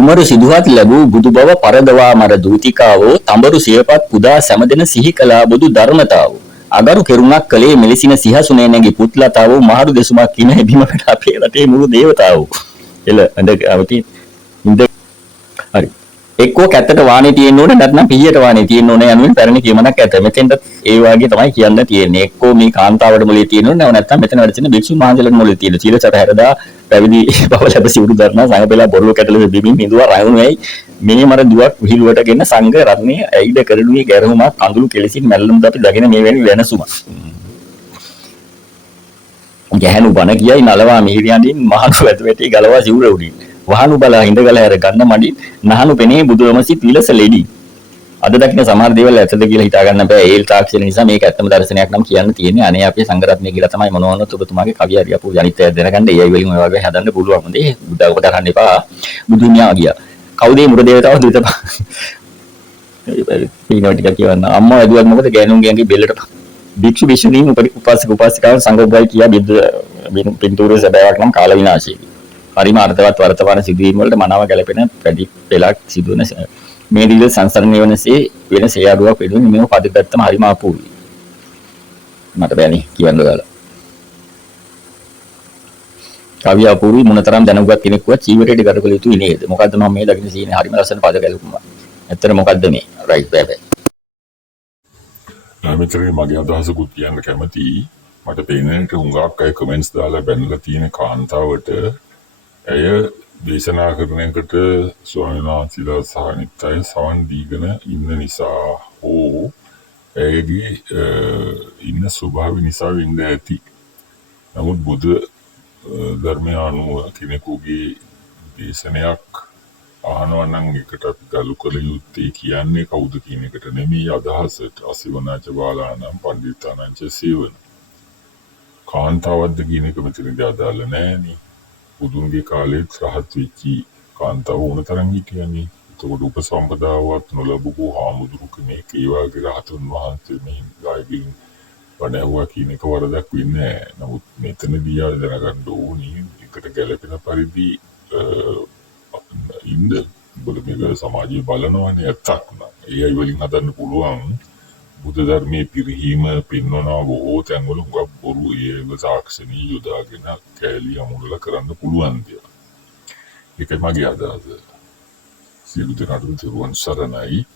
කුමරු සිදුහත් ලැබූ බුදු බව පරදවා මර දූතිකාවෝ තඹරු සියපත් පුදා සැමදෙන සිහි කළා බුදු ධර්මතාවෝ. අගරු කෙරුණක් කළේ මෙලෙසින සිහසුනේ නැගි පුත්ලතාවෝ මහරු දෙසුමක් කින බිමකට අපේ රටේ මුළු දේවතාවෝ. එල අඬ අවති ඉඳ හරි. එක්කෝ කැත්තට වානේ තියෙන්න ඕනේ නැත්නම් පිහියට වානේ තියෙන්න ඕනේ යනුවෙන් පැරණි කියමනක් ඇත. මෙතෙන්ට ඒ වගේ තමයි කියන්න තියෙන්නේ. එක්කෝ මේ කාන්තාවට මොලේ තියෙන්න ඕනේ නැත්නම් මෙතන වැඩ සිටින භික්ෂු මහජනලට මොලේ තියෙන. සීලසත හැරදා පැවිදි බව ලැබ සිවුරු දරනා සංඝපෙලා බොරුව කැටල බිමින් හිඳුවා රායුණුයි මේ මර දුවක් විහිළුවටගෙන සංඝ රත්නේ ඇයිද කරඩුවේ ගැරහුමක් කඳුළු කෙලසින් මැල්ලුම්ද අපි දකින මේ වැනි වෙනසුමක්. ගැහණු බණ කියයි නලවා මිහිරියන්ින් මහණු වැට වැටි ගලවා සිවුර උඩින්. වහනු බලා හිඳගල හැර ගන්න මඩින් නහනු පෙනේ බුදුරමසිත විලස ලෙඩි. අද දකින්න සමහර දේවල් ඇත්තද කියලා හිතා ගන්න බෑ. ඒල් තාක්ෂණ නිසා මේක ඇත්තම දර්ශනයක් නම් කියන්න තියෙන්නේ. අනේ අපේ සංඝරත්නය කියලා තමයි මොනවනොත් ඔබතුමාගේ කවිය හරි අපු ජනිතය දැනගන්න. ඒ අය වලින් ඔය වගේ හදන්න පුළුවන්. මොදේ බුද්ධව කරන්න එපා. බුදුමියා ගියා. කවුද මේ මුර දේවතාව දුවිත ඊනෝ ටික කියවන්න. අම්මා ඇදුවත් මොකද ගෑනුන්ගේ බෙල්ලට භික්ෂු භික්ෂුණීන් උපාසක උපාසිකාවන් සංඝෝපයි කියා පින්තූරේ සැබෑවක් නම් කාල විනාශයයි. හරිම අර්ථවත් වර්තමාන සිදුවීම් වලට මනාව ගැලපෙන වැඩි පෙළක් සිදුවන මේ දිල සංසරණය වෙනසේ වෙන සේයාදුවක් වෙනුවෙන් මේව පදපැත්තම හරිම අපූර්වයි. මට බෑනේ කියන්න ගාලා. කවිය අපූර්වයි මොනතරම් දැනුගත් කෙනෙක්වත් ජීවිතයට ගත කළ යුතුයි නේද? මොකද්ද මම මේ දකින්න සීනේ හරිම ලස්සන පද ගැලපුමක්. ඇත්තට මොකද්ද මේ? රයිට් බෑ. මෙතන මගේ අදහසකුත් කියන්න කැමතියි. මට පේනට හුඟක් අය කමෙන්ට්ස් දාලා බැනලා තියෙන කාන්තාවට ඇය දේශනා කරන එකට ස්වාමීන් වහන්සේලා සහ අනිත් අය සවන් දීගෙන ඉන්න නිසා හෝ ඇයගේ ඉන්න ස්වභාවය නිසා වෙන්න ඇති. නමුත් බුදු ධර්මය අනුව කෙනෙකුගේ දේශනයක් අහනවා නම් එකට අපි ගලු කළ යුත්තේ කියන්නේ කවුද කියන එකට නෙමෙයි අදහසට. අසිවනාච බාලානම් පණ්ඩිතානංච සේවන. කාන්තාවද්ද කියන එක මෙතනදී අදාළ නෑනේ. බුදුන්ගේ කාලෙත් රහත් වෙච්චි කාන්තාව ඕන තරම් හිටියනේ. එතකොට උපසම්පදාවත් නොලබපු හාමුදුරු කෙනෙක් ඒ වගේ රහතුන් වහන්සේ මේ ගායකින් වඩාවා කියන එක වරදක් වෙන්නේ නෑ. නමුත් මෙතනදී ආ දැනගන්න ඕනේ එකට ගැළපෙන පරිදි ඉන්න. මොකද මේක සමාජයේ බලනවානේ ඇත්තක් නෑ. ඒ අය වලින් හදන්න පුළුවන් බුදු ධර්මයේ පිරිහීම පෙන්වනවා බොහෝ තැන්වල උගක් බොරු ඒව සාක්ෂණී යොදාගෙන කැලිය අමුණලා කරන්න පුළුවන් දෙයක්. ඒකයි මගේ අදහස. සියලු දෙනාටම තෙරුවන් සරණයි.